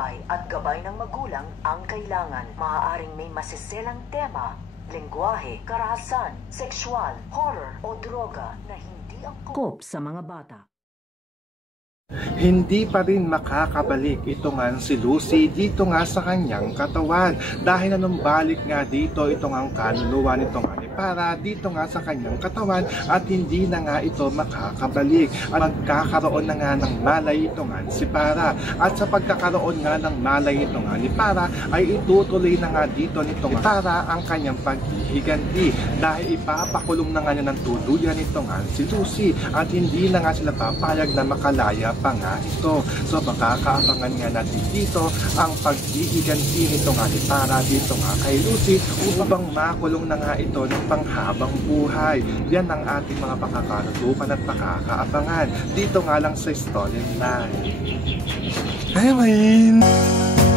patnubay at gabay ng magulang ang kailangan. Maaaring may masiselang tema, lengguwahe, karahasan, sexual, horror o droga na hindi angkop sa mga bata. Hindi pa rin makakabalik ito nga si Lucy dito nga sa kanyang katawan dahil nanumbalik nga dito ito nga ang kaluluwa nito nga ni Para dito nga sa kanyang katawan at hindi na nga ito makakabalik at magkakaroon na nga ng malay ito nga si Para at sa pagkakaroon nga ng malay ito nga ni Para ay itutuloy na nga dito nito nga Para ang kanyang paghihiganti dahil ipapakulong na nga niya ng tuluyan ito nga si Lucy at hindi na nga sila papayag na makalaya pa nga ito. So makakaabangan nga natin dito ang paghihiganti nito nga ni Para dito nga kay Lucy upang makulong na nga ito ng panghabang buhay. Yan ang ating mga pakakalutukan at pakakaabangan dito nga lang sa Storyline. Hi, Wayne!